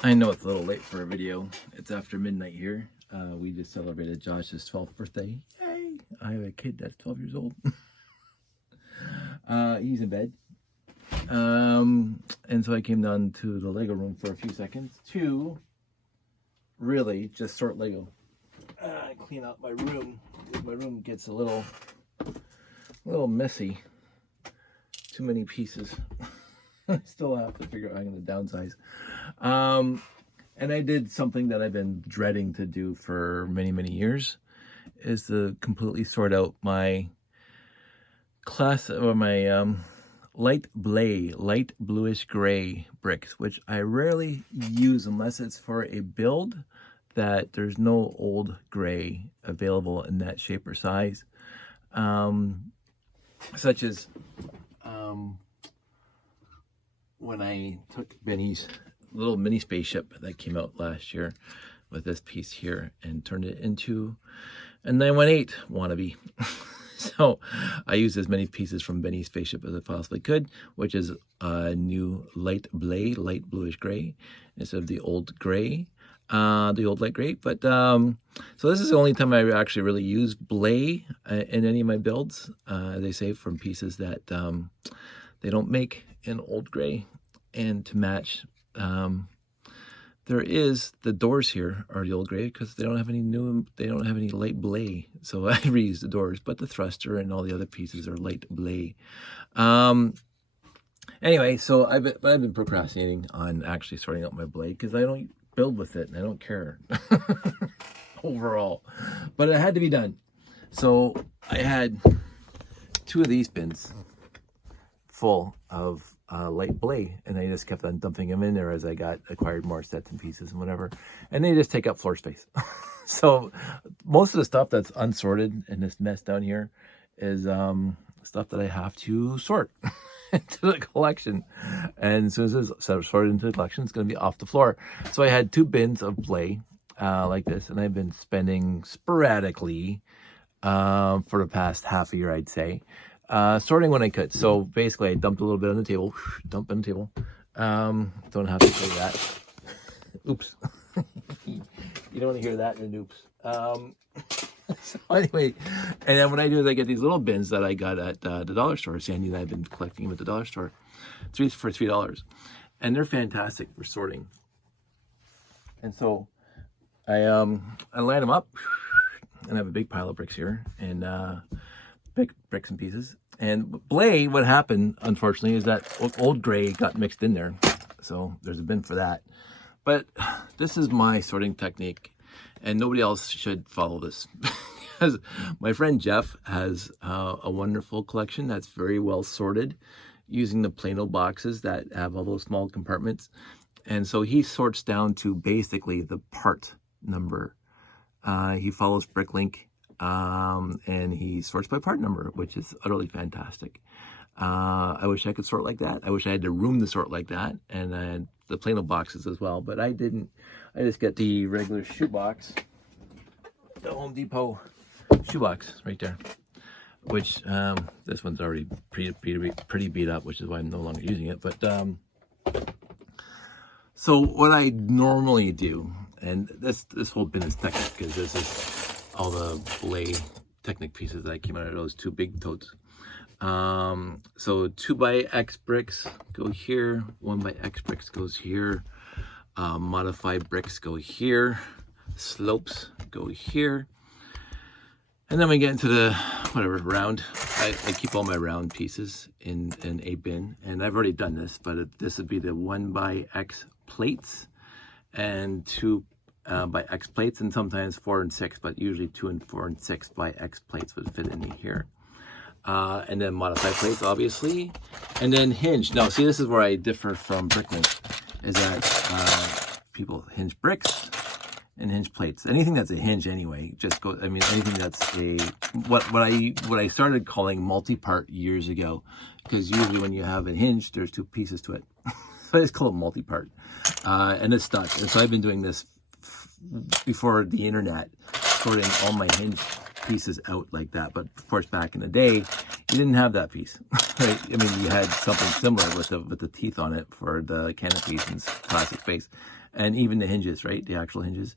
I know it's a little late for a video. It's after midnight here. We just celebrated Josh's 12th birthday. Yay! I have a kid that's 12 years old. He's in bed. And so I came down to the Lego room for a few seconds to really just sort Lego. Clean out my room. My room gets a little messy. Too many pieces. I still have to figure out how I'm going to downsize. And I did something that I've been dreading to do for many years, is to completely sort out my light bluish gray bricks, which I rarely use unless it's for a build that there's no old gray available in that shape or size, such as when I took Benny's little mini spaceship that came out last year with this piece here and turned it into a 918 wannabe. So I used as many pieces from Benny's spaceship as I possibly could, which is a new light bluish gray instead of the old gray, the old light gray. But so this is the only time I actually really use Bley in any of my builds, they say, from pieces that they don't make in old gray. And to match, there is the doors here are the old gray because they don't have any light Bley, so I reuse the doors, but the thruster and all the other pieces are light Bley. Anyway, so I've been procrastinating on actually sorting out my Bley because I don't build with it and I don't care overall, but it had to be done. So I had 2 of these bins full of light Bley, and I just kept on dumping them in there as I acquired more sets and pieces and whatever, and they just take up floor space. So most of the stuff that's unsorted in this mess down here is stuff that I have to sort into the collection, and as soon as it's sorted into the collection, it's going to be off the floor. So I had 2 bins of Bley like this, and I've been spending sporadically for the past half a year, I'd say, sorting when I could. So basically I dumped a little bit on the table, dump on the table. Don't have to say that. Oops. You don't want to hear that in an oops. So anyway, and then what I do is I get these little bins that I got at the dollar store. Sandy and I have been collecting them at the dollar store for $3, and they're fantastic for sorting. And so I line them up, and I have a big pile of bricks here, and big bricks and pieces. And Bley, what happened, unfortunately, is that old gray got mixed in there. So there's a bin for that. But this is my sorting technique, and nobody else should follow this. Because my friend Jeff has a wonderful collection that's very well sorted using the Plano boxes that have all those small compartments. And so he sorts down to basically the part number. He follows Bricklink. And he sorts by part number, which is utterly fantastic. I wish I could sort like that. I wish I had the room to sort like that, and I had the Plano boxes as well, but I didn't. I just get the regular shoebox, the Home Depot shoebox right there, which this one's already pretty beat up, which is why I'm no longer using it. But so what I normally do, and this whole bin is technical because this is all the Bley Technic pieces that came out of those 2 big totes. So 2x bricks go here, 1x bricks goes here, modified bricks go here, slopes go here, and then we get into the round. I keep all my round pieces in a bin, and I've already done this, but this would be the 1x plates and 2 by X plates, and sometimes 4 and 6, but usually 2 and 4 and 6 by X plates would fit in here. And then modified plates, obviously, and then hinge. Now, see, this is where I differ from Bricklink, is that people hinge bricks and hinge plates. Anything that's a hinge, anyway, just go. I mean, anything that's what I started calling multi-part years ago, because usually when you have a hinge, there's 2 pieces to it. So I just call it multi-part, and it's stuck. And so I've been doing this before the internet, sorting all my hinge pieces out like that. But of course, back in the day, You didn't have that piece. Right? I mean, you had something similar with the teeth on it for the canopies and classic space, and even the hinges, right? The actual hinges.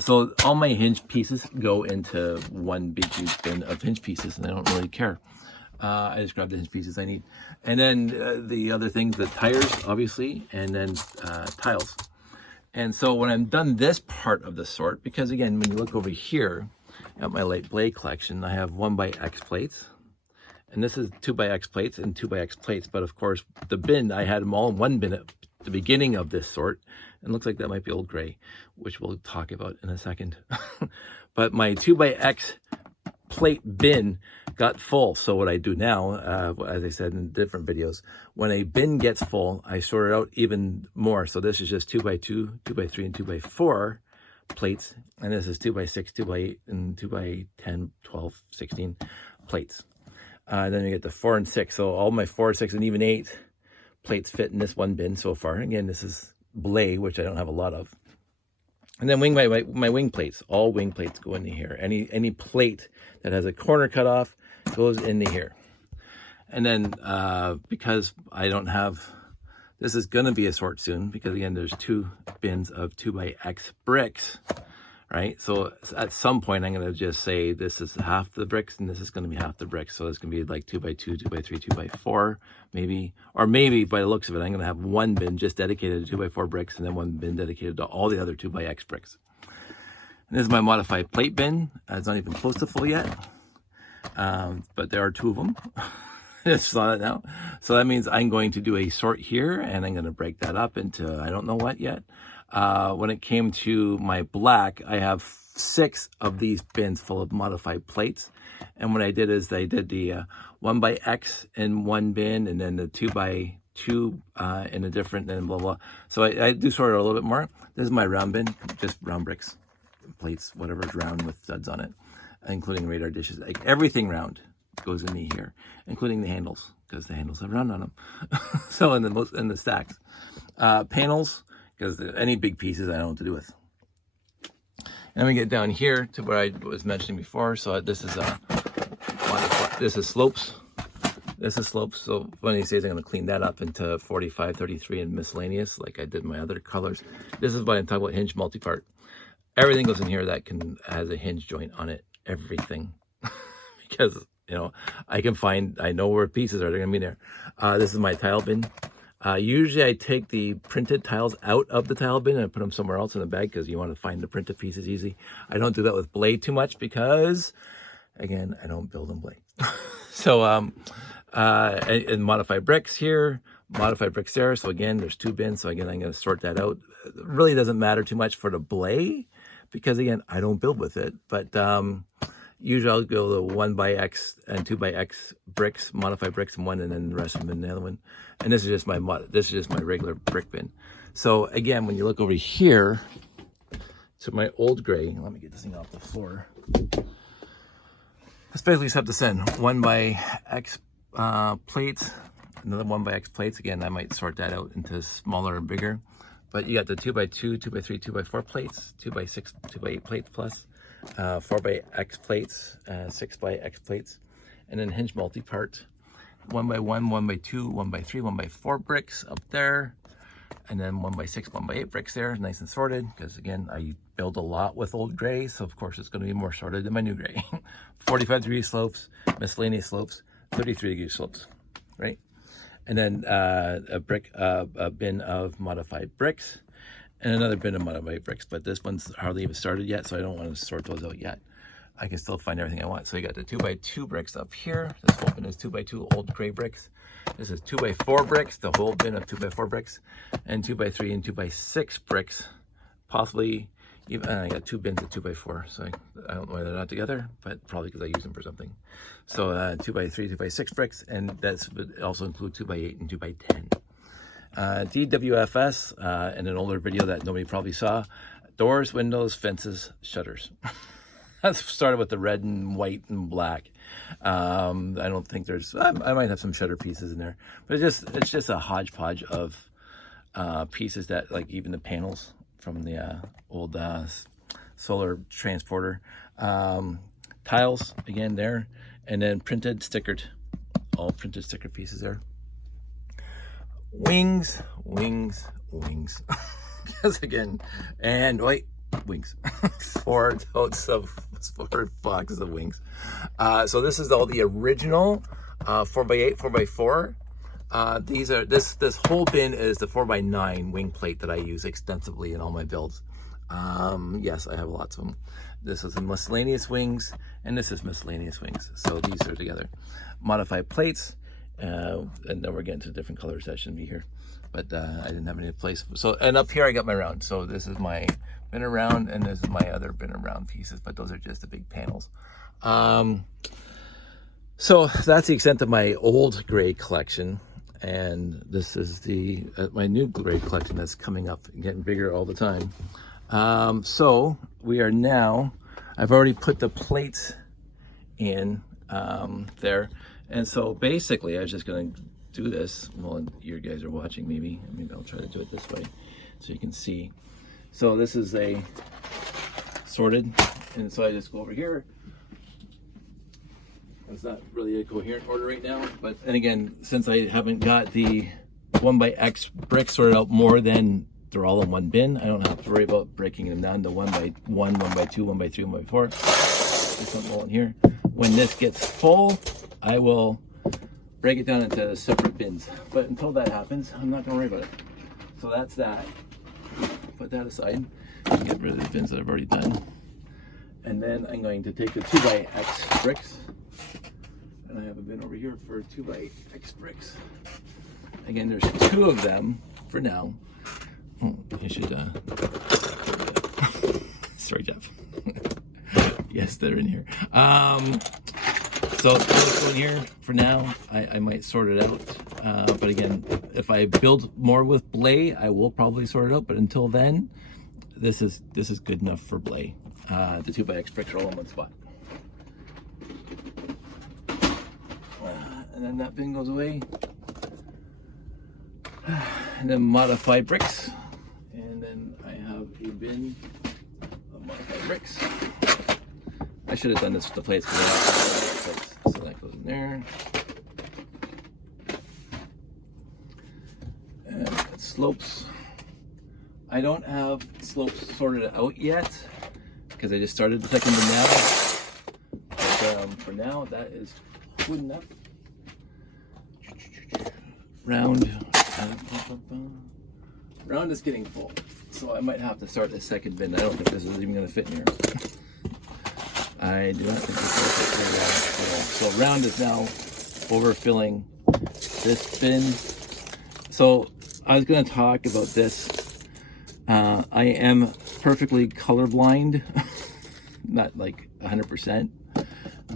So all my hinge pieces go into one big huge bin of hinge pieces, and I don't really care. I just grab the hinge pieces I need. And then the other things, the tires, obviously, and then tiles. And so when I'm done this part of the sort, because again, when you look over here at my light blade collection, I have 1x plates. And this is 2x plates and 2x plates. But of course, the bin, I had them all in one bin at the beginning of this sort. And it looks like that might be old gray, which we'll talk about in a second. But my 2x plate bin got full. So what I do now, as I said in different videos, when a bin gets full, I sort it out even more. So this is just 2x2, 2x3, and 2x4 plates. And this is 2x6, 2x8, and 2x10, 12, 16 plates. Then you get the 4 and 6. So all my 4, 6, and even 8 plates fit in this one bin so far. Again, this is Bley, which I don't have a lot of. And then my wing plates, all wing plates go into here. Any plate that has a corner cut off goes into here. And then because I don't have, this is going to be a sort soon, because again, there's 2 bins of 2x bricks, right? So at some point, I'm going to just say this is half the bricks and this is going to be half the bricks. So it's going to be like 2x2, 2x3, 2x4, maybe. Or maybe by the looks of it, I'm going to have one bin just dedicated to 2x4 bricks and then one bin dedicated to all the other 2x bricks. And this is my modified plate bin. It's not even close to full yet. But there are 2 of them. I just saw that now. So that means I'm going to do a sort here and I'm going to break that up into I don't know what yet. When it came to my black, I have 6 of these bins full of modified plates. And what I did is I did the 1x in one bin and then the 2x2 in a different, and blah, blah. So I do sort it a little bit more. This is my round bin, just round bricks, plates, whatever's round with studs on it, including radar dishes. Like everything round goes in here, including the handles, because the handles have round on them. So in the stacks. Panels, because any big pieces I don't know what to do with. And we get down here to where I was mentioning before. So this is slopes. This is slopes. So one of these days I'm going to clean that up into 45, 33, and miscellaneous, like I did my other colors. This is what I'm talking about, hinge multi-part. Everything goes in here that has a hinge joint on it. Everything, because you know I know where pieces are. They're going to be there. This is my tile bin. Usually I take the printed tiles out of the tile bin and I put them somewhere else in the bag because you want to find the printed pieces easy. I don't do that with Bley too much because, again, I don't build in Bley. So, and modified bricks here, modified bricks there. So again, there's 2 bins. So again, I'm going to sort that out. It really doesn't matter too much for the Bley because again, I don't build with it. But usually I'll go the 1x and 2x bricks, modified bricks in one, and then the rest of them in the other one. And this is just my regular brick bin. So again, when you look over here to my old gray, let me get this thing off the floor. That's basically set to send 1x plates, another 1x plates. Again, I might sort that out into smaller and bigger. But you got the 2x2, 2x3, 2x4 plates, 2x6, 2x8 plates plus. 4x plates, 6x plates, and then hinge multi-part, 1x1, 1x2, 1x3, 1x4 bricks up there, and then 1x6, 1x8 bricks there, nice and sorted, because again, I build a lot with old gray, so of course it's going to be more sorted than my new gray. 45-degree slopes, miscellaneous slopes, 33-degree slopes, right? And then a bin of modified bricks, and another bin of modified bricks, but this one's hardly even started yet, so I don't want to sort those out yet. I can still find everything I want. So you got the 2x2 bricks up here. This whole bin is 2x2 old gray bricks. This is 2x4 bricks, the whole bin of 2x4 bricks, and 2x3 and 2x6 bricks. Possibly, even I got 2 bins of 2x4, so I don't know why they're not together, but probably because I use them for something. So 2x3, 2x6 bricks, and that's also include 2x8 and 2x10. DWFS, in an older video that nobody probably saw, doors, windows, fences, shutters. That started with the red and white and black. I don't think there's, I might have some shutter pieces in there, but it's just a hodgepodge of pieces that, like even the panels from the old solar transporter. Tiles, again there, and then printed, stickered all printed sticker pieces there. Wings. Because again, and wait, wings. 4 boxes of wings. So this is all the original 4x8, 4x4. These are this whole bin is the 4x9 wing plate that I use extensively in all my builds. Yes, I have lots of them. This is miscellaneous wings, and this is miscellaneous wings. So these are together. Modified plates, and then we're getting to different colors that shouldn't be here. But I didn't have any place. So, and up here I got my round. So this is my bin around, and this is my other bin around pieces, but those are just the big panels. So that's the extent of my old gray collection. And this is the my new gray collection that's coming up and getting bigger all the time. So we are now, I've already put the plates in there. And so basically I was just going to do this while you guys are watching. Maybe I'll try to do it this way so you can see. So this is a sorted, and so I just go over here. It's not really a coherent order right now, but and again, since I haven't got the 1x bricks sorted out more than they're all in one bin, I don't have to worry about breaking them down to 1x1, 1x2, 1x3, 1x4. This one all in here. When this gets full, I will break it down into separate bins. But until that happens, I'm not gonna worry about it. So that's that. Put that aside. Get rid of the bins that I've already done. And then I'm going to take the 2x bricks. And I have a bin over here for 2x bricks. Again, there's 2 of them for now. Oh, I should, sorry, Jeff. Yes, they're in here. So this one here for now, I might sort it out. But again, if I build more with Bley, I will probably sort it out. But until then, this is good enough for Bley. The 2x bricks are all in one spot. And then that bin goes away. And then modified bricks. And then I have a bin of modified bricks. I should have done this with the plates. So that goes in there. And slopes. I don't have slopes sorted out yet because I just started the second bin now. But for now, that is good enough. Round is getting full, so I might have to start the second bin. I don't think this is even going to fit in here. I do not think this will fit here. So round is now overfilling this bin. So I was going to talk about this. I am perfectly colorblind, not like 100%,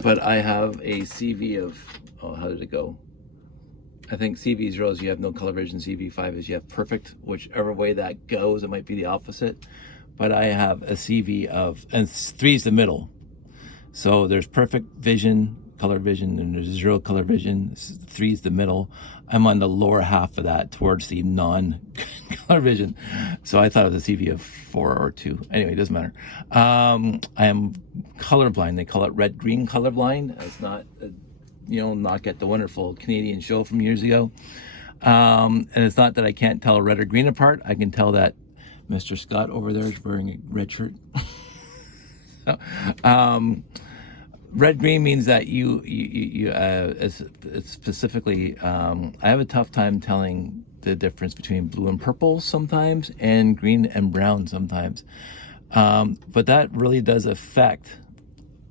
but I have a CV of, oh, how did it go? I think CV0 is you have no color vision, CV5 is you have perfect, whichever way that goes, it might be the opposite. But I have a CV of, and 3 is the middle. So there's perfect vision, color vision, and there's 0 color vision. 3 is the middle. I'm on the lower half of that towards the non-color vision. So I thought it was a CV of 4 or 2. Anyway, it doesn't matter. I am colorblind. They call it red-green colorblind. It's not not get the wonderful Canadian show from years ago. And it's not that I can't tell red or green apart. I can tell that Mr. Scott over there is wearing a red shirt. Red-green means that it's specifically, I have a tough time telling the difference between blue and purple sometimes and green and brown sometimes. But that really does affect,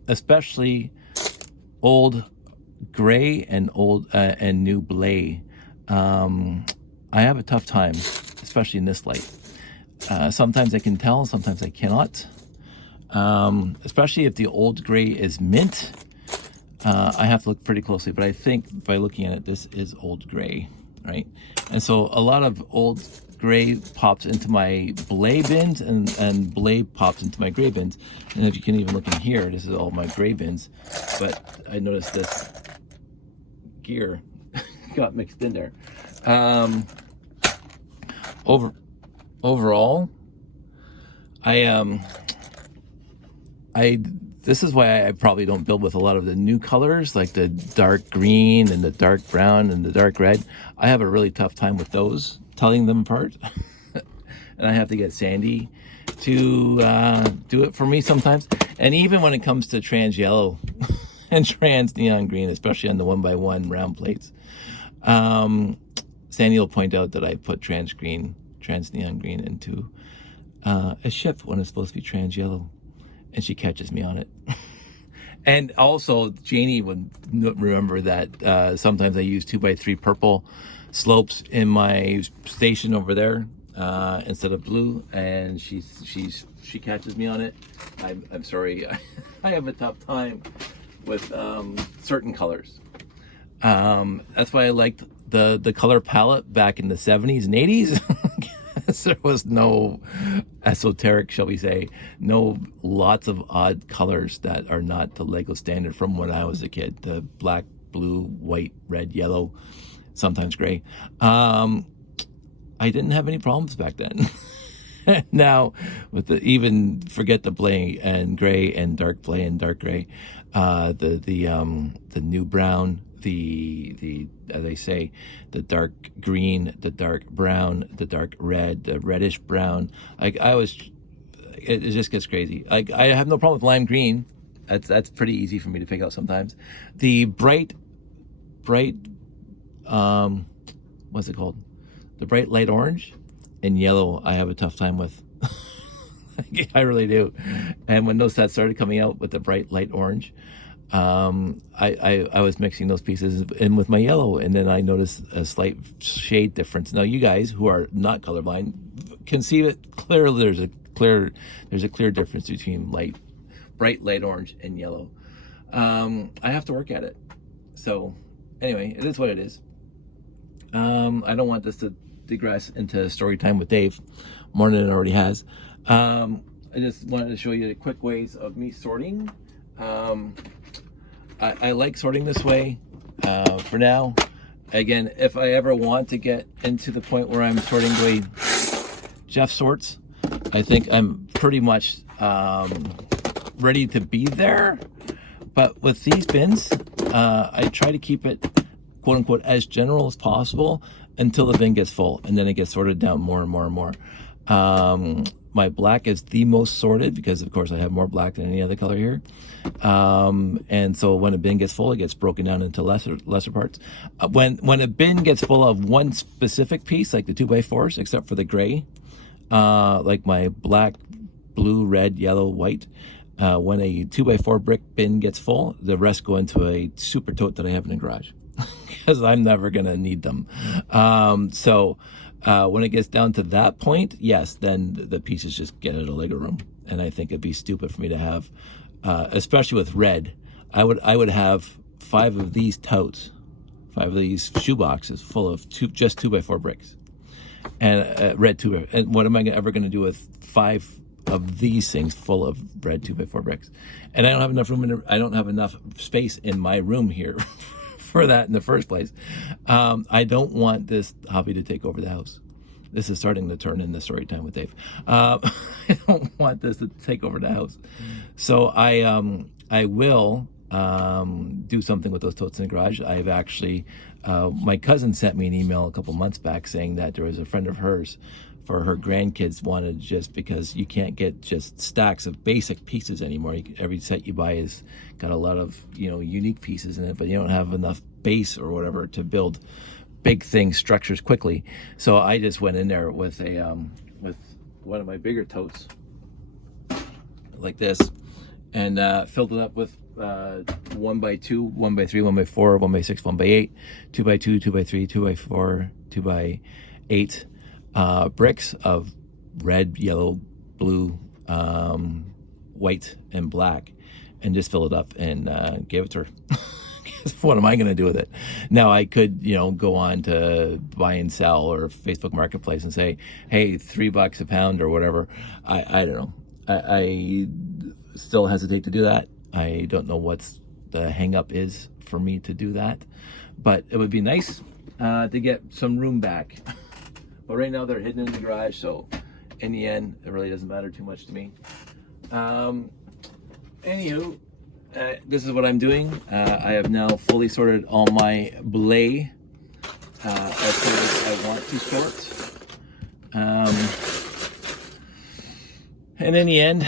especially old gray and old and new Bley. I have a tough time, especially in this light. Sometimes I can tell, sometimes I cannot. Especially if the old gray is mint, I have to look pretty closely. But I think by looking at it, this is old gray, right? And so a lot of old gray pops into my Bley bins, and Bley pops into my gray bins. And if you can even look in here, this is all my gray bins. But I noticed this gear got mixed in there. Overall, I this is why I probably don't build with a lot of the new colors, like the dark green and the dark brown and the dark red. I have a really tough time with those, telling them apart. And I have to get Sandy to do it for me sometimes. And even when it comes to trans yellow and trans neon green, especially on the 1x1 round plates, Sandy will point out that I put trans neon green into a ship when it's supposed to be trans yellow, and she catches me on it. And also Janie would remember that sometimes I use 2x3 purple slopes in my station over there instead of blue, and she catches me on it. I'm sorry. I have a tough time with certain colors. That's why I liked the color palette back in the 70s and 80s. There was no esoteric, shall we say, no lots of odd colors that are not the Lego standard from when I was a kid. The black, blue, white, red, yellow, sometimes gray. I didn't have any problems back then. Now, with even forget the Bley and gray and dark Bley and dark gray, the new brown, the as I say, the dark green, the dark brown, the dark red, the reddish brown. It just gets crazy. I have no problem with lime green. That's pretty easy for me to pick out sometimes. The bright, what's it called? The bright light orange and yellow, I have a tough time with. I really do. And when those sets started coming out with the bright light orange, I was mixing those pieces in with my yellow, and then I noticed a slight shade difference. Now you guys who are not colorblind can see it clearly. There's a clear difference between bright light orange and yellow. I have to work at it. So anyway, it is what it is. I don't want this to digress into story time with Dave more than it already has. I just wanted to show you the quick ways of me sorting. I like sorting this way for now. Again, if I ever want to get into the point where I'm sorting the way Jeff sorts, I think I'm pretty much ready to be there. But with these bins, I try to keep it quote unquote as general as possible until the bin gets full, and then it gets sorted down more and more and more. My black is the most sorted because of course I have more black than any other color here. And so when a bin gets full, it gets broken down into lesser parts. When a bin gets full of one specific piece, like the 2x4s, except for the gray, like my black, blue, red, yellow, white, when a 2x4 brick bin gets full, the rest go into a super tote that I have in the garage because I'm never gonna need them. When it gets down to that point, yes, then the pieces just get out of Lego room. And I think it'd be stupid for me to have, especially with red, I would have 5 of these totes, 5 of these shoe boxes full of just 2x4 bricks, and red 2. And what am I ever going to do with 5 of these things full of red 2x4 bricks? And I don't have enough room. I don't have enough space in my room here for that in the first place. I don't want this hobby to take over the house. This is starting to turn into story time with Dave. I don't want this to take over the house. So I will do something with those totes in the garage. I've actually, my cousin sent me an email a couple months back saying that there was a friend of hers for her grandkids wanted, just because you can't get just stacks of basic pieces anymore. Every set you buy has got a lot of, unique pieces in it, but you don't have enough base or whatever to build big things, structures quickly. So I just went in there with with one of my bigger totes like this, and filled it up with 1x2, 1x3, 1x4, 1x6, 1x8, 2x2, 2x3, 2x4, 2x8 bricks of red, yellow, blue, white, and black, and just fill it up and gave it to her. What am I going to do with it? Now I could, go on to buy and sell or Facebook Marketplace and say, hey, $3 a pound or whatever. I don't know. I still hesitate to do that. I don't know what's the hang up is for me to do that, but it would be nice to get some room back. But right now they're hidden in the garage, so in the end, it really doesn't matter too much to me. anywho, this is what I'm doing. I have now fully sorted all my Bley as far as I want to sort. And in the end,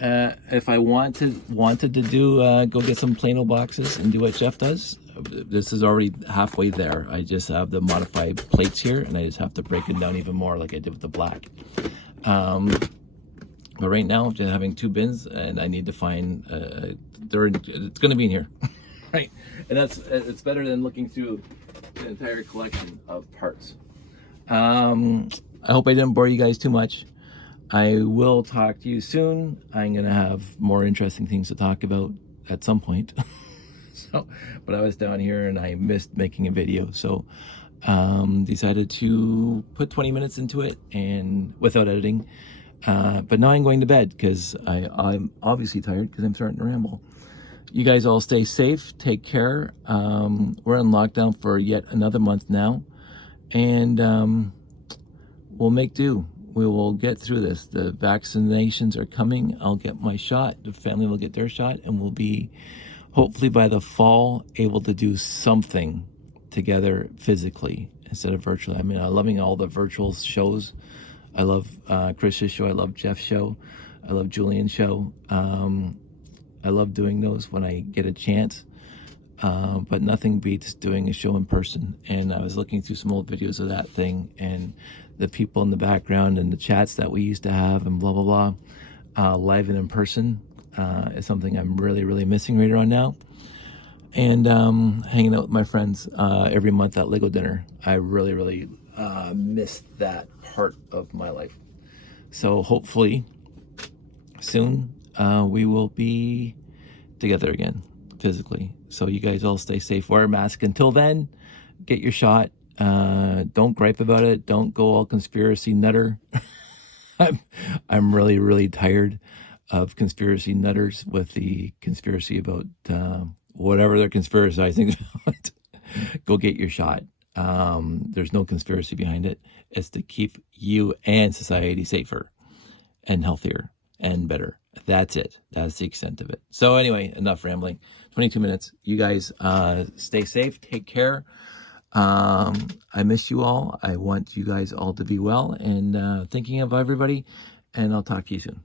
if I wanted to do go get some plain old boxes and do what Jeff does, this is already halfway there. I just have the modified plates here, and I just have to break it down even more like I did with the black. But right now, I'm just having 2 bins, and I need to find it's going to be in here, right? And it's better than looking through the entire collection of parts. I hope I didn't bore you guys too much. I will talk to you soon. I'm going to have more interesting things to talk about at some point. But I was down here and I missed making a video. So decided to put 20 minutes into it and without editing. But now I'm going to bed because I'm obviously tired because I'm starting to ramble. You guys all stay safe. Take care. We're in lockdown for yet another month now. And we'll make do. We will get through this. The vaccinations are coming. I'll get my shot. The family will get their shot. And we'll be, hopefully by the fall, able to do something together physically instead of virtually. I mean, I'm loving all the virtual shows. I love Chris's show. I love Jeff's show. I love Julian's show. I love doing those when I get a chance. But nothing beats doing a show in person. And I was looking through some old videos of that thing, and the people in the background and the chats that we used to have and blah, blah, blah, live and in person is something I'm really, really missing right around now. And hanging out with my friends every month at Lego dinner. I really, really miss that part of my life. So hopefully soon we will be together again physically. So you guys all stay safe, wear a mask. Until then, get your shot. Don't gripe about it. Don't go all conspiracy nutter. I'm really, really tired of conspiracy nutters with the conspiracy about whatever they're conspiracizing about. Go get your shot. There's no conspiracy behind it. It's to keep you and society safer and healthier and better. That's it. That's the extent of it. So anyway, enough rambling. 22 minutes. You guys stay safe. Take care. I miss you all. I want you guys all to be well, and thinking of everybody, and I'll talk to you soon.